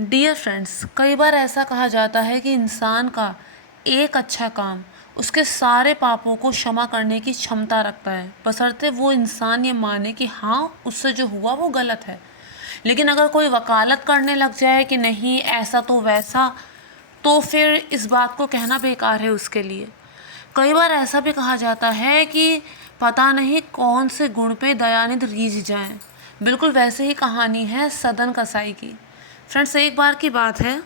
Dear friends, कई बार ऐसा कहा जाता है कि इंसान का एक अच्छा काम उसके सारे पापों को क्षमा करने की क्षमता रखता है, बशर्ते वो इंसान ये माने कि हाँ, उससे जो हुआ वो गलत है। लेकिन अगर कोई वकालत करने लग जाए कि नहीं ऐसा तो वैसा, तो फिर इस बात को कहना बेकार है उसके लिए। कई बार ऐसा भी कहा जाता है कि पता नहीं कौन से गुण पे दयानिधि रीझ जाएं। बिल्कुल वैसे ही कहानी है सदन कसाई की। फ्रेंड्स, एक बार की बात है,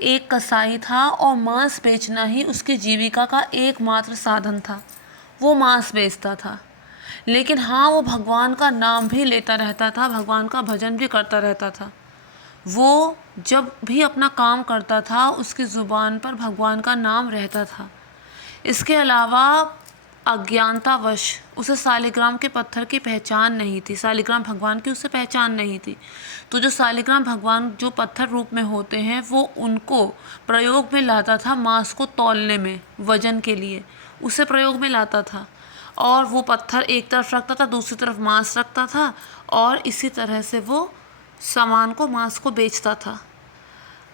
एक कसाई था और मांस बेचना ही उसकी जीविका का एकमात्र साधन था। वो मांस बेचता था, लेकिन हाँ, वो भगवान का नाम भी लेता रहता था, भगवान का भजन भी करता रहता था। वो जब भी अपना काम करता था उसकी ज़ुबान पर भगवान का नाम रहता था। इसके अलावा अज्ञानतावश उसे शालिग्राम के पत्थर की पहचान नहीं थी, शालिग्राम भगवान की उसे पहचान नहीं थी। तो जो शालिग्राम भगवान जो पत्थर रूप में होते हैं, वो उनको प्रयोग में लाता था मांस को तौलने में, वजन के लिए उसे प्रयोग में लाता था। और वो पत्थर एक तरफ रखता था, दूसरी तरफ मांस रखता था, और इसी तरह से वो सामान को, मांस को बेचता था।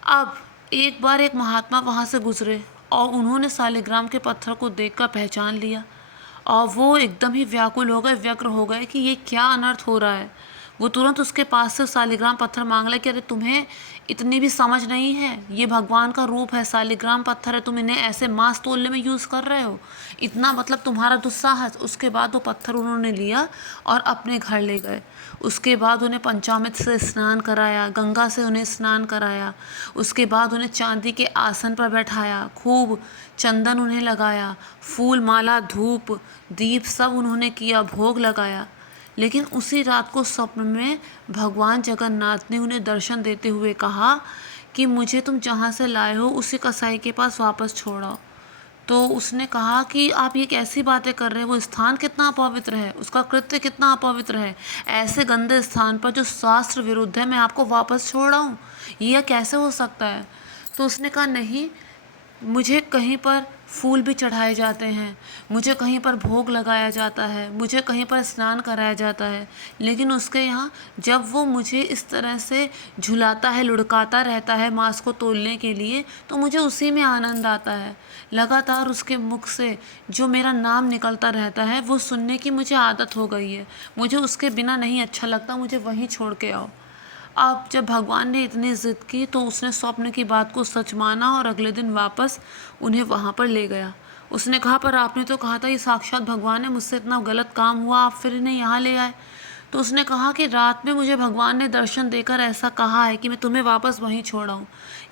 अब एक बार एक महात्मा वहाँ से गुजरे और उन्होंने शालिग्राम के पत्थर को देखकर पहचान लिया, और वो एकदम ही व्याकुल हो गए, व्यग्र हो गए कि ये क्या अनर्थ हो रहा है। वो तुरंत उसके पास से शालिग्राम पत्थर मांग ले कि अरे, तुम्हें इतनी भी समझ नहीं है, ये भगवान का रूप है, शालिग्राम पत्थर है, तुम इन्हें ऐसे मांस तोलने में यूज़ कर रहे हो, इतना मतलब तुम्हारा दुस्साहस। उसके बाद वो पत्थर उन्होंने लिया और अपने घर ले गए। उसके बाद उन्हें पंचामृत से स्नान कराया, गंगा से उन्हें स्नान कराया। उसके बाद उन्हें चांदी के आसन पर बैठाया, खूब चंदन उन्हें लगाया, फूल माला धूप दीप सब उन्होंने किया, भोग लगाया। लेकिन उसी रात को स्वप्न में भगवान जगन्नाथ ने उन्हें दर्शन देते हुए कहा कि मुझे तुम जहाँ से लाए हो उसी कसाई के पास वापस छोड़ाओ। तो उसने कहा कि आप ये कैसी बातें कर रहे हैं, वो स्थान कितना अपवित्र है, उसका कृत्य कितना अपवित्र है, ऐसे गंदे स्थान पर जो शास्त्र विरुद्ध है मैं आपको वापस छोड़ रहा हूँ, यह कैसे हो सकता है। तो उसने कहा नहीं, मुझे कहीं पर फूल भी चढ़ाए जाते हैं, मुझे कहीं पर भोग लगाया जाता है, मुझे कहीं पर स्नान कराया जाता है, लेकिन उसके यहाँ जब वो मुझे इस तरह से झुलाता है, लुढ़काता रहता है मांस को तोलने के लिए, तो मुझे उसी में आनंद आता है। लगातार उसके मुख से जो मेरा नाम निकलता रहता है वो सुनने की मुझे आदत हो गई है, मुझे उसके बिना नहीं अच्छा लगता, मुझे वहीं छोड़ के आओ। अब जब भगवान ने इतनी ज़िद की तो उसने स्वप्न की बात को सच माना और अगले दिन वापस उन्हें वहाँ पर ले गया। उसने कहा, पर आपने तो कहा था ये साक्षात भगवान है, मुझसे इतना गलत काम हुआ, आप फिर इन्हें यहाँ ले आए। तो उसने कहा कि रात में मुझे भगवान ने दर्शन देकर ऐसा कहा है कि मैं तुम्हें वापस वहीं छोड़ाऊँ।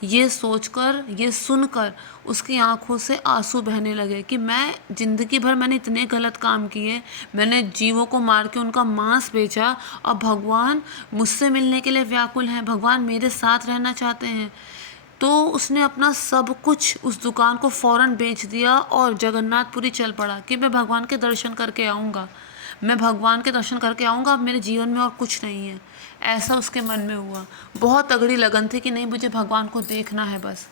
ये सोचकर, ये सुनकर उसकी आंखों से आंसू बहने लगे कि मैं ज़िंदगी भर मैंने इतने गलत काम किए, मैंने जीवों को मार के उनका मांस बेचा, और भगवान मुझसे मिलने के लिए व्याकुल हैं, भगवान मेरे साथ रहना चाहते हैं। तो उसने अपना सब कुछ उस दुकान को फ़ौरन बेच दिया और जगन्नाथपुरी चल पड़ा कि मैं भगवान के दर्शन करके आऊँगा, मैं भगवान के दर्शन करके आऊँगा, अब मेरे जीवन में और कुछ नहीं है। ऐसा उसके मन में हुआ। बहुत तगड़ी लगन थी कि नहीं, मुझे भगवान को देखना है बस।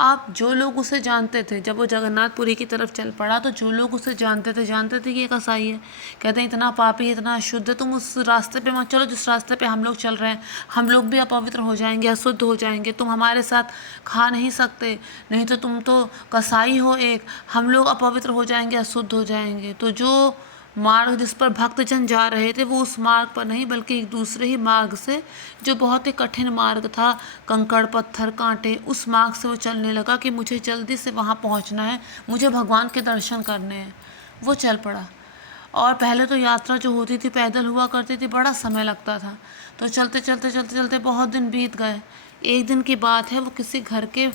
आप जो लोग उसे जानते थे, जब वो जगन्नाथपुरी की तरफ चल पड़ा तो जो लोग उसे जानते थे कि ये कसाई है, कहते हैं इतना पापी, इतना अशुद्ध है, तुम उस रास्ते पे मत चलो जिस रास्ते पे हम लोग चल रहे हैं, हम लोग भी अपवित्र हो जाएंगे, अशुद्ध हो जाएंगे, तुम हमारे साथ खा नहीं सकते, नहीं तो तुम तो कसाई हो एक, हम लोग अपवित्र हो जाएंगे, अशुद्ध हो जाएंगे। तो जो मार्ग जिस पर भक्तजन जा रहे थे वो उस मार्ग पर नहीं बल्कि एक दूसरे ही मार्ग से, जो बहुत ही कठिन मार्ग था, कंकड़ पत्थर कांटे, उस मार्ग से वो चलने लगा कि मुझे जल्दी से वहाँ पहुँचना है, मुझे भगवान के दर्शन करने हैं। वो चल पड़ा। और पहले तो यात्रा जो होती थी पैदल हुआ करती थी, बड़ा समय लगता था। तो चलते चलते चलते चलते बहुत दिन बीत गए। एक दिन की बात है, वो किसी घर के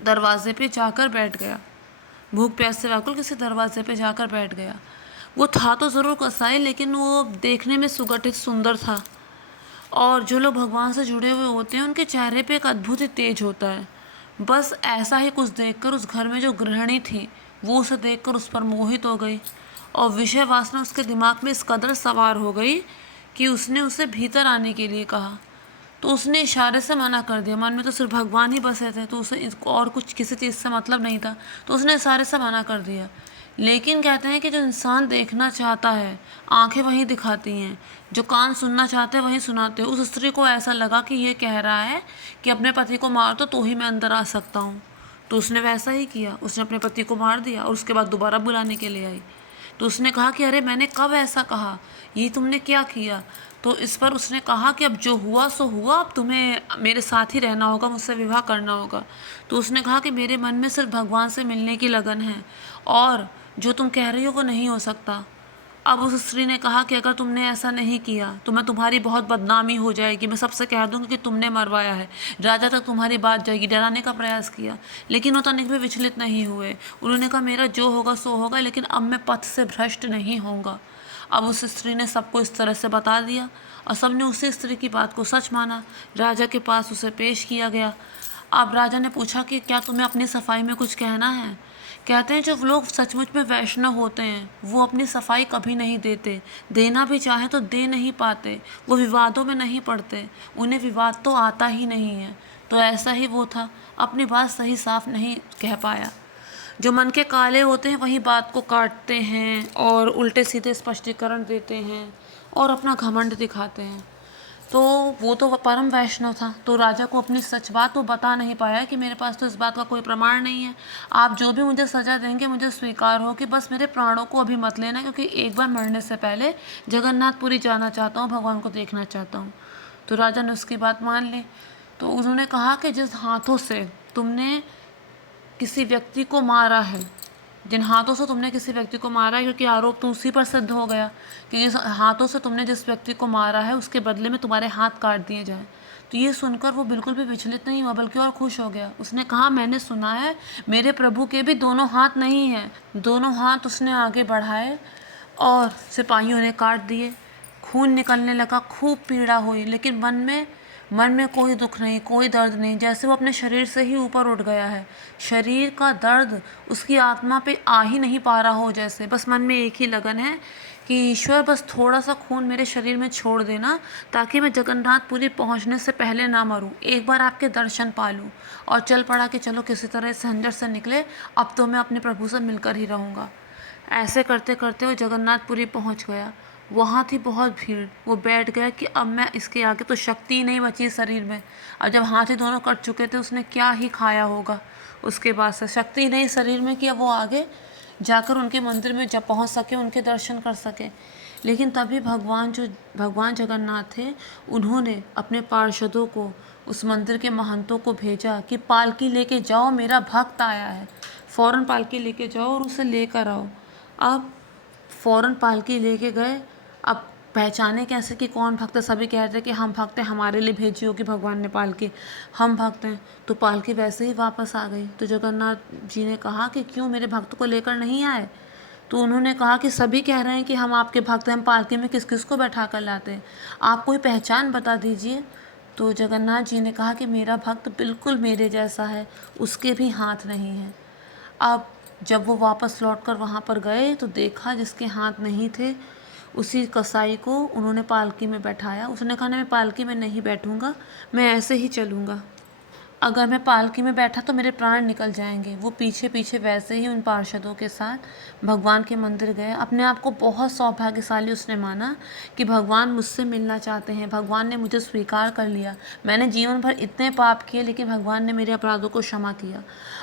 दरवाजे पे जाकर बैठ गया, भूख प्यास से व्याकुल किसी दरवाजे पे जाकर बैठ गया। वो था तो ज़रूर कसाई, लेकिन वो देखने में सुगठित सुंदर था, और जो लोग भगवान से जुड़े हुए होते हैं उनके चेहरे पे एक अद्भुत ही तेज होता है। बस ऐसा ही कुछ देखकर उस घर में जो गृहिणी थी वो उसे देखकर उस पर मोहित हो गई, और विषय वासना उसके दिमाग में इस कदर सवार हो गई कि उसने उसे भीतर आने के लिए कहा। तो उसने इशारे से मना कर दिया, मन में तो सिर्फ भगवान ही बसे थे, तो उसे और कुछ किसी चीज़ से मतलब नहीं था, तो उसने इशारे से मना कर दिया लेकिन कहते हैं कि जो इंसान देखना चाहता है आंखें वही दिखाती हैं, जो कान सुनना चाहते हैं वही सुनाते हैं। उस स्त्री को ऐसा लगा कि ये कह रहा है कि अपने पति को मार दो तो ही मैं अंदर आ सकता हूँ। तो उसने वैसा ही किया, उसने अपने पति को मार दिया और उसके बाद दोबारा बुलाने के लिए आई। तो उसने कहा कि अरे मैंने कब ऐसा कहा, ये तुमने क्या किया। तो इस पर उसने कहा कि अब जो हुआ सो हुआ, अब तुम्हें मेरे साथ ही रहना होगा, मुझसे विवाह करना होगा। तो उसने कहा कि मेरे मन में सिर्फ भगवान से मिलने की लगन है और जो तुम कह रही हो वो नहीं हो सकता। अब उस स्त्री ने कहा कि अगर तुमने ऐसा नहीं किया तो मैं तुम्हारी बहुत बदनामी हो जाएगी, मैं सबसे कह दूंगी कि तुमने मरवाया है, राजा तक तुम्हारी बात जाएगी। डराने का प्रयास किया लेकिन वो तनिक भी विचलित नहीं हुए। उन्होंने कहा मेरा जो होगा सो होगा, लेकिन अब मैं पथ से भ्रष्ट नहीं होऊंगा। अब उस स्त्री ने सबको इस तरह से बता दिया और सबने उसी स्त्री की बात को सच माना। राजा के पास उसे पेश किया गया। अब राजा ने पूछा कि क्या तुम्हें अपनी सफाई में कुछ कहना है। कहते हैं जो लोग सचमुच में वैष्णव होते हैं वो अपनी सफाई कभी नहीं देते, देना भी चाहे तो दे नहीं पाते, वो विवादों में नहीं पड़ते, उन्हें विवाद तो आता ही नहीं है। तो ऐसा ही वो था, अपनी बात सही साफ नहीं कह पाया। जो मन के काले होते हैं वही बात को काटते हैं और उल्टे सीधे स्पष्टीकरण देते हैं और अपना घमंड दिखाते हैं। तो वो तो परम वैष्णव था, तो राजा को अपनी सच बात वो बता नहीं पाया कि मेरे पास तो इस बात का कोई प्रमाण नहीं है, आप जो भी मुझे सज़ा देंगे मुझे स्वीकार हो, कि बस मेरे प्राणों को अभी मत लेना, क्योंकि एक बार मरने से पहले जगन्नाथपुरी जाना चाहता हूँ, भगवान को देखना चाहता हूँ। तो राजा ने उसकी बात मान ली। तो उन्होंने कहा कि जिस हाथों से तुमने किसी व्यक्ति को मारा है, जिन हाथों से तुमने किसी व्यक्ति को मारा है, क्योंकि आरोप तो उसी पर सिद्ध हो गया कि जिस हाथों से तुमने जिस व्यक्ति को मारा है उसके बदले में तुम्हारे हाथ काट दिए जाएं। तो ये सुनकर वो बिल्कुल भी विचलित नहीं हुआ बल्कि और खुश हो गया। उसने कहा मैंने सुना है मेरे प्रभु के भी दोनों हाथ नहीं हैं। दोनों हाथ उसने आगे बढ़ाए और सिपाहियों ने काट दिए। खून निकलने लगा, खूब पीड़ा हुई, लेकिन मन में कोई दुख नहीं, कोई दर्द नहीं, जैसे वो अपने शरीर से ही ऊपर उठ गया है। शरीर का दर्द उसकी आत्मा पे आ ही नहीं पा रहा हो, जैसे बस मन में एक ही लगन है कि ईश्वर बस थोड़ा सा खून मेरे शरीर में छोड़ देना ताकि मैं जगन्नाथपुरी पहुंचने से पहले ना मरूं, एक बार आपके दर्शन पा लूं। और चल पड़ा कि चलो किसी तरह इस झंझट से निकले, अब तो मैं अपने प्रभु से मिलकर ही रहूँगा। ऐसे करते करते वो जगन्नाथपुरी पहुंच गया। वहाँ थी बहुत भीड़। वो बैठ गया कि अब मैं इसके आगे तो शक्ति ही नहीं बची शरीर में। और जब हाथ ही दोनों कट चुके थे उसने क्या ही खाया होगा, उसके बाद से शक्ति नहीं शरीर में कि अब वो आगे जाकर उनके मंदिर में जब पहुँच सके, उनके दर्शन कर सके। लेकिन तभी भगवान जगन्नाथ थे, उन्होंने अपने पार्षदों को, उस मंदिर के महंतों को भेजा कि पालकी लेके जाओ, मेरा भक्त आया है, फ़ौरन पालकी लेके जाओ और उसे लेकर आओ। अब फ़ौरन पालकी लेके गए। अब पहचाने कैसे कि कौन भक्त है, सभी कह रहे थे कि हम भक्त हैं, हमारे लिए भेजी होगी भगवान ने पालकी, हम भक्त हैं। तो पालकी वैसे ही वापस आ गई। तो जगन्नाथ जी ने कहा कि क्यों मेरे भक्त को लेकर नहीं आए। तो उन्होंने कहा कि सभी कह रहे हैं कि हम आपके भक्त हैं, हम पालकी में किस किस को बैठा कर लाते हैं, आप कोई पहचान बता दीजिए। तो जगन्नाथ जी ने कहा कि मेरा भक्त बिल्कुल मेरे जैसा है, उसके भी हाथ नहीं हैं। अब जब वो वापस लौटकर वहाँ पर गए तो देखा जिसके हाथ नहीं थे उसी कसाई को उन्होंने पालकी में बैठाया। उसने कहा मैं पालकी में नहीं बैठूंगा, मैं ऐसे ही चलूँगा, अगर मैं पालकी में बैठा तो मेरे प्राण निकल जाएंगे। वो पीछे पीछे वैसे ही उन पार्षदों के साथ भगवान के मंदिर गए। अपने आप को बहुत सौभाग्यशाली उसने माना कि भगवान मुझसे मिलना चाहते हैं, भगवान ने मुझे स्वीकार कर लिया। मैंने जीवन भर इतने पाप किए लेकिन भगवान ने मेरे अपराधों को क्षमा किया।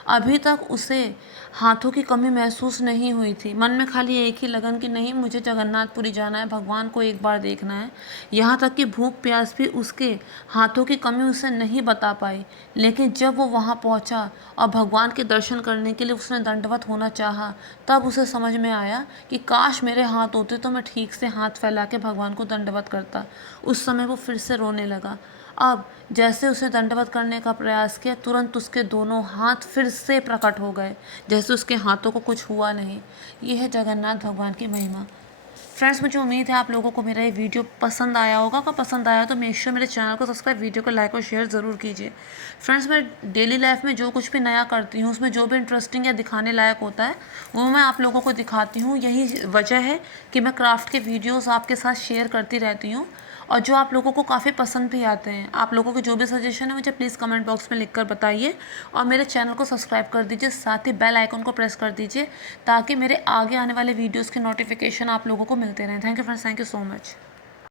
अभी तक उसे हाथों की कमी महसूस नहीं हुई थी, मन में खाली एक ही लगन कि नहीं मुझे जगन्नाथपुरी जाना है, भगवान को एक बार देखना है। यहाँ तक कि भूख प्यास भी उसके हाथों की कमी उसे नहीं बता पाई। लेकिन जब वो वहाँ पहुँचा और भगवान के दर्शन करने के लिए उसने दंडवत होना चाहा, तब उसे समझ में आया कि काश मेरे हाथ होते तो मैं ठीक से हाथ फैला के भगवान को दंडवत करता। उस समय वो फिर से रोने लगा। अब जैसे उसे दंडवत करने का प्रयास किया, तुरंत उसके दोनों हाथ फिर से प्रकट हो गए, जैसे उसके हाथों को कुछ हुआ नहीं। यह है जगन्नाथ भगवान की महिमा। फ्रेंड्स, मुझे उम्मीद है आप लोगों को मेरा ये वीडियो पसंद आया होगा। अगर पसंद आया तो मेक श्योर मेरे चैनल को सब्सक्राइब, वीडियो को लाइक और शेयर ज़रूर कीजिए। फ्रेंड्स, मैं डेली लाइफ में जो कुछ भी नया करती हूँ उसमें जो भी इंटरेस्टिंग या दिखाने लायक होता है वो मैं आप लोगों को दिखाती हूँ। यही वजह है कि मैं क्राफ्ट के वीडियोज़ आपके साथ शेयर करती रहती हूँ और जो आप लोगों को काफ़ी पसंद भी आते हैं। आप लोगों के जो भी सजेशन है मुझे प्लीज़ कमेंट बॉक्स में लिख कर बताइए और मेरे चैनल को सब्सक्राइब कर दीजिए, साथ ही बेल आइकन को प्रेस कर दीजिए ताकि मेरे आगे आने वाले वीडियोज़ के नोटिफिकेशन आप लोगों को मिलते रहें। Thank you friends, thank you so much.